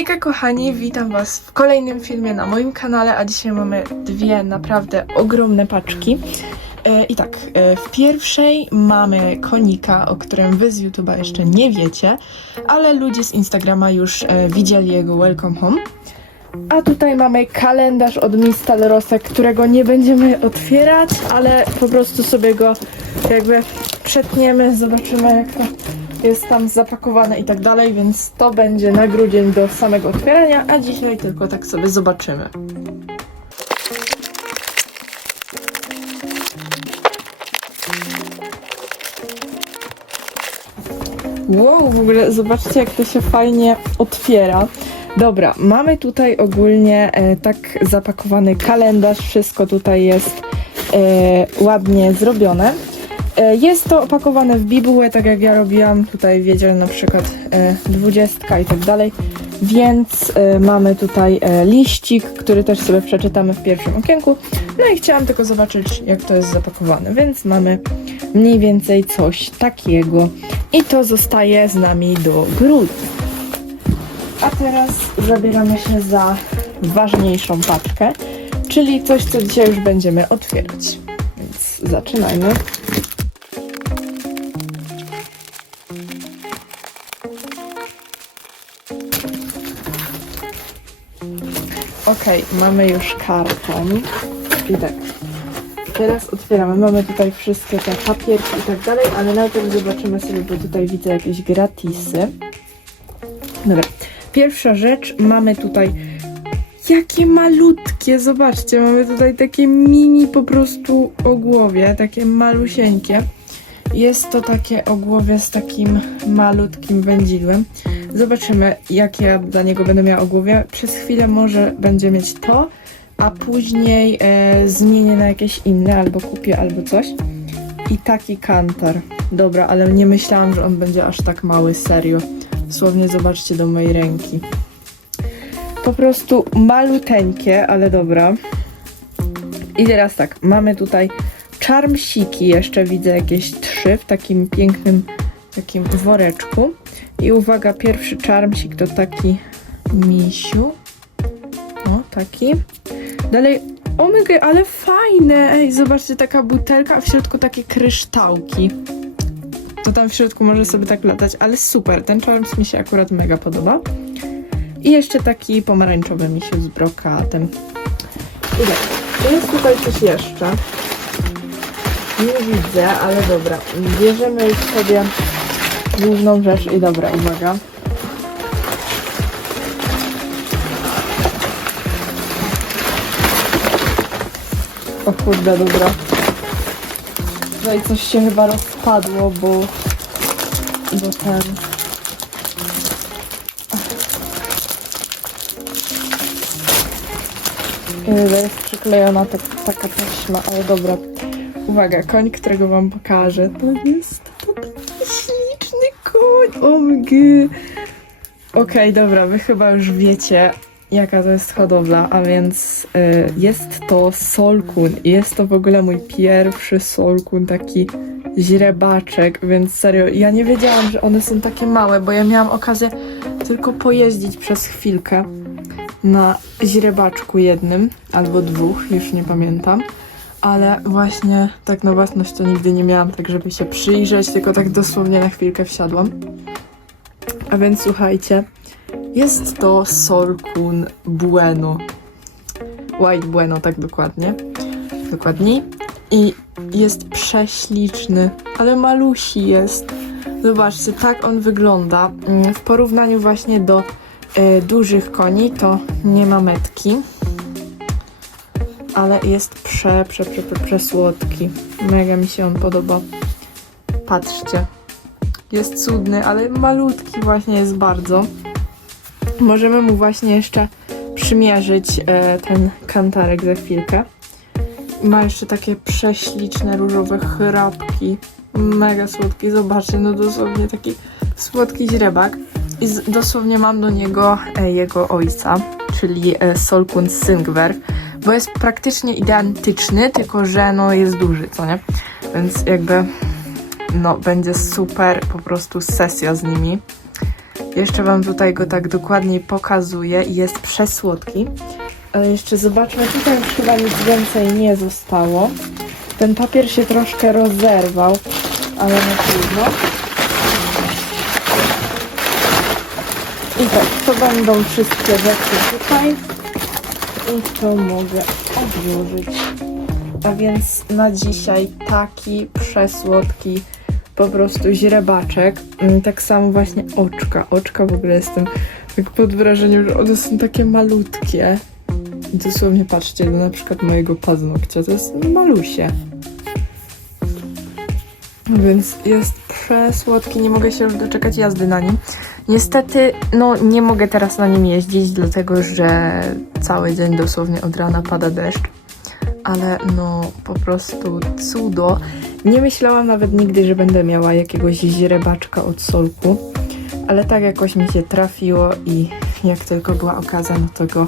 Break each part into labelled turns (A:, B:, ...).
A: Hejka kochani, witam was w kolejnym filmie na moim kanale, a dzisiaj mamy dwie naprawdę ogromne paczki. E, I tak, e, w pierwszej mamy konika, o którym wy z YouTube'a jeszcze nie wiecie, ale ludzie z Instagrama już e, widzieli jego Welcome Home. A tutaj mamy kalendarz od Miss Talrosek, którego nie będziemy otwierać, ale po prostu sobie go jakby przetniemy, zobaczymy jak to jest tam zapakowane i tak dalej, więc to będzie na grudzień do samego otwierania, a dzisiaj tylko tak sobie zobaczymy. Wow, w ogóle zobaczcie jak to się fajnie otwiera. Dobra, mamy tutaj ogólnie e, tak zapakowany kalendarz, wszystko tutaj jest e, ładnie zrobione. E, Jest to opakowane w bibułę, tak jak ja robiłam. Tutaj wiedział na przykład e, dwudziestka i tak dalej. Więc e, mamy tutaj liścik, który też sobie przeczytamy w pierwszym okienku. No i chciałam tylko zobaczyć, jak to jest zapakowane. Więc mamy mniej więcej coś takiego. I to zostaje z nami do grudnia. A teraz zabieramy się za ważniejszą paczkę, czyli coś, co dzisiaj już będziemy otwierać. Więc zaczynajmy. Okej, mamy już karton. I tak. Teraz otwieramy. Mamy tutaj wszystkie te papierki i tak dalej, ale najpierw zobaczymy sobie, bo tutaj widzę jakieś gratisy. Dobra. Pierwsza rzecz, mamy tutaj jakie malutkie, zobaczcie, mamy tutaj takie mini po prostu ogłowie, takie malusieńkie. Jest to takie ogłowie z takim malutkim wędzidłem. Zobaczymy, jakie ja dla niego będę miała ogłowie. Przez chwilę może będzie mieć to, a później e, zmienię na jakieś inne, albo kupię, albo coś. I taki kantar. Dobra, ale nie myślałam, że on będzie aż tak mały, serio. Dosłownie zobaczcie do mojej ręki. Po prostu maluteńkie, ale dobra. I teraz tak, mamy tutaj czarmsiki, jeszcze widzę jakieś trzy w takim pięknym takim woreczku. I uwaga, pierwszy czarmsik to taki misiu. O, taki. Dalej, omega, ale fajne! Ej, zobaczcie, taka butelka, a w środku takie kryształki. To tam w środku może sobie tak latać, ale super, ten czarms mi się akurat mega podoba. I jeszcze taki pomarańczowy misiu z brokatem. I tak, jest tutaj coś jeszcze. Nie widzę, ale dobra. Bierzemy sobie główną rzecz i dobra, uwaga. O kurde, dobra. Tutaj coś się chyba rozpadło, bo... Bo ten... Yy, Jest przyklejona tak, taka taśma, ale dobra. Uwaga, koń, którego wam pokażę. To jest OMG. Okej, dobra, wy chyba już wiecie, jaka to jest hodowla, a więc y, jest to solkun. Jest to w ogóle mój pierwszy solkun, taki źrebaczek, więc serio, ja nie wiedziałam, że one są takie małe, bo ja miałam okazję tylko pojeździć przez chwilkę na źrebaczku jednym albo dwóch, już nie pamiętam. Ale właśnie tak na własność to nigdy nie miałam, tak żeby się przyjrzeć, tylko tak dosłownie na chwilkę wsiadłam. A więc słuchajcie, jest to Solkun Bueno. White Bueno, tak dokładnie. Dokładniej. I jest prześliczny, ale malusi jest. Zobaczcie, tak on wygląda. Mm, W porównaniu właśnie do e, dużych koni to nie ma metki. Ale jest prze, prze, prze, prze, przesłodki. Mega mi się on podoba. Patrzcie. Jest cudny, ale malutki właśnie jest bardzo. Możemy mu właśnie jeszcze przymierzyć e, ten kantarek za chwilkę. Ma jeszcze takie prześliczne różowe chrapki. Mega słodki. Zobaczcie, no dosłownie taki słodki źrebak. I dosłownie mam do niego e, jego ojca, czyli e, Solkun Syngwer, bo jest praktycznie identyczny, tylko że no jest duży, co nie? Więc jakby no będzie super po prostu sesja z nimi. Jeszcze Wam tutaj go tak dokładniej pokazuję i jest przesłodki. Ale jeszcze zobaczmy, tutaj już chyba nic więcej nie zostało. Ten papier się troszkę rozerwał, ale na trudno. I tak, to będą wszystkie rzeczy tutaj. I to mogę odłożyć. A więc na dzisiaj taki przesłodki po prostu źrebaczek. Mm, Tak samo właśnie oczka. Oczka w ogóle jestem tak pod wrażeniem, że one są takie malutkie. Dosłownie patrzcie do na przykład mojego paznokcia. To jest malusie. Więc jest przesłodki, nie mogę się już doczekać jazdy na nim. Niestety, no nie mogę teraz na nim jeździć, dlatego że cały dzień dosłownie od rana pada deszcz. Ale no po prostu cudo. Nie myślałam nawet nigdy, że będę miała jakiegoś źrebaczka od solku, ale tak jakoś mi się trafiło i jak tylko była okazja, no to go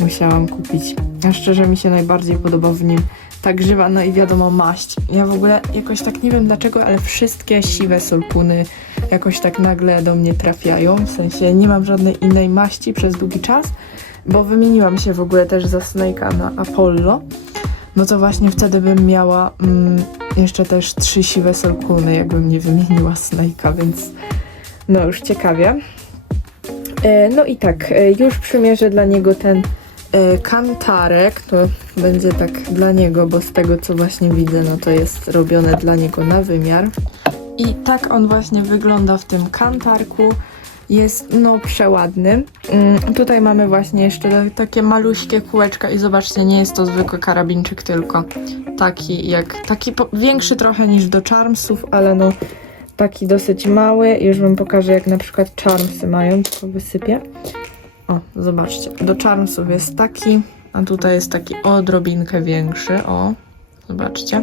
A: musiałam kupić. A szczerze mi się najbardziej podoba w nim ta grzywa, no i wiadomo maść. Ja w ogóle jakoś tak nie wiem dlaczego, ale wszystkie siwe solkuny jakoś tak nagle do mnie trafiają. W sensie nie mam żadnej innej maści przez długi czas, bo wymieniłam się w ogóle też za Snake'a na Apollo. No to właśnie wtedy bym miała mm, jeszcze też trzy siwe solkuny, jakbym nie wymieniła Snake'a, więc no już ciekawie. E, no i tak, e, już przymierzę dla niego ten e, kantarek, to będzie tak dla niego, bo z tego co właśnie widzę, no to jest robione dla niego na wymiar. I tak on właśnie wygląda w tym kantarku. Jest no przeładny. Mm, tutaj mamy właśnie jeszcze ta- takie maluśkie kółeczka i zobaczcie, nie jest to zwykły karabinczyk, tylko taki jak, taki większy trochę niż do Charmsów, ale no taki dosyć mały. Już wam pokażę jak na przykład Charmsy mają, tylko wysypię. O, zobaczcie, do Charmsów jest taki, a tutaj jest taki odrobinkę większy, o, zobaczcie.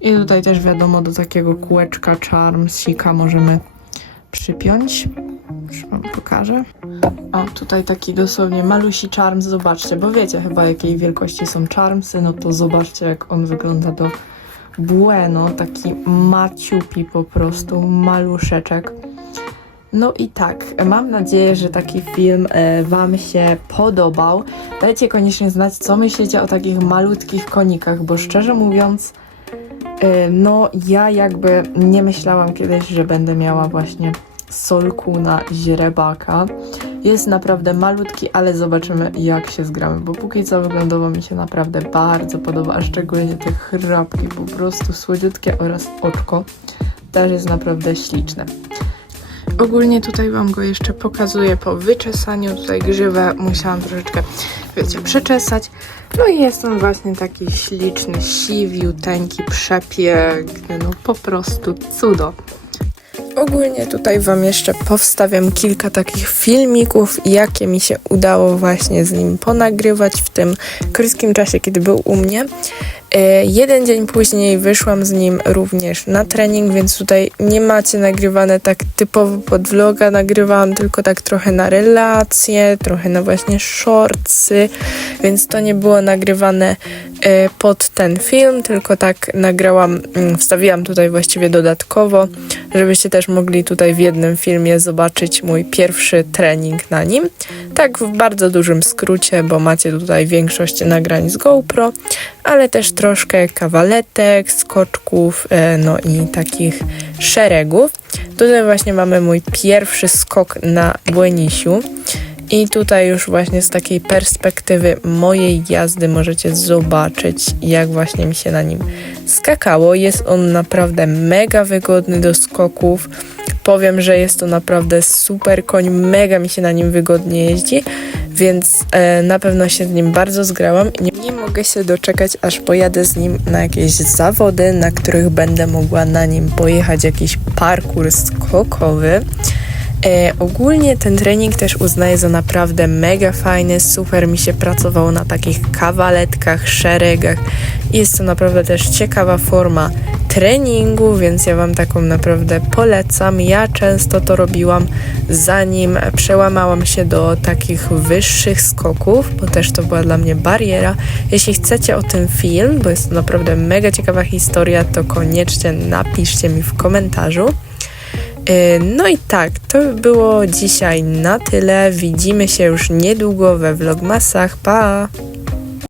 A: I tutaj też wiadomo, do takiego kółeczka Charmsika możemy przypiąć. Wam pokażę. O, tutaj taki dosłownie malusi Charms, zobaczcie, bo wiecie chyba jakiej wielkości są Charmsy, no to zobaczcie jak on wygląda do Bueno, taki maciupi po prostu, maluszeczek. No i tak, mam nadzieję, że taki film e, Wam się podobał. Dajcie koniecznie znać, co myślicie o takich malutkich konikach, bo szczerze mówiąc, e, no ja jakby nie myślałam kiedyś, że będę miała właśnie solku na źrebaka. Jest naprawdę malutki, ale zobaczymy jak się zgramy, bo póki co wyglądowo mi się naprawdę bardzo podoba, a szczególnie te chrapki, po prostu słodziutkie oraz oczko też jest naprawdę śliczne. Ogólnie tutaj Wam go jeszcze pokazuję po wyczesaniu. Tutaj grzywę musiałam troszeczkę, wiecie, przeczesać. No i jest on właśnie taki śliczny, siwiuteńki, przepiękny, no po prostu cudo. Ogólnie tutaj Wam jeszcze powstawiam kilka takich filmików, jakie mi się udało właśnie z nim ponagrywać w tym krótkim czasie, kiedy był u mnie. E, Jeden dzień później wyszłam z nim również na trening, więc tutaj nie macie nagrywane tak typowo pod vloga, nagrywałam tylko tak trochę na relacje, trochę na właśnie shortsy, więc to nie było nagrywane pod ten film, tylko tak nagrałam, mm, wstawiłam tutaj właściwie dodatkowo, żebyście też mogli tutaj w jednym filmie zobaczyć mój pierwszy trening na nim. Tak w bardzo dużym skrócie, bo macie tutaj większość nagrań z GoPro, ale też troszkę kawaletek, skoczków, e, no i takich szeregów. Tutaj właśnie mamy mój pierwszy skok na Błenisiu. I tutaj już właśnie z takiej perspektywy mojej jazdy możecie zobaczyć, jak właśnie mi się na nim skakało. Jest on naprawdę mega wygodny do skoków. Powiem, że jest to naprawdę super koń, mega mi się na nim wygodnie jeździ, więc e, na pewno się z nim bardzo zgrałam. Nie, nie mogę się doczekać, aż pojadę z nim na jakieś zawody, na których będę mogła na nim pojechać jakiś parkour skokowy. E, ogólnie ten trening też uznaję za naprawdę mega fajny, super mi się pracowało na takich kawaletkach, szeregach. Jest to naprawdę też ciekawa forma treningu, więc ja Wam taką naprawdę polecam. Ja często to robiłam zanim przełamałam się do takich wyższych skoków, bo też to była dla mnie bariera. Jeśli chcecie o tym film, bo jest to naprawdę mega ciekawa historia, to koniecznie napiszcie mi w komentarzu.
B: Yy, No i tak, to by było dzisiaj na tyle. Widzimy się już niedługo we vlogmasach. Pa!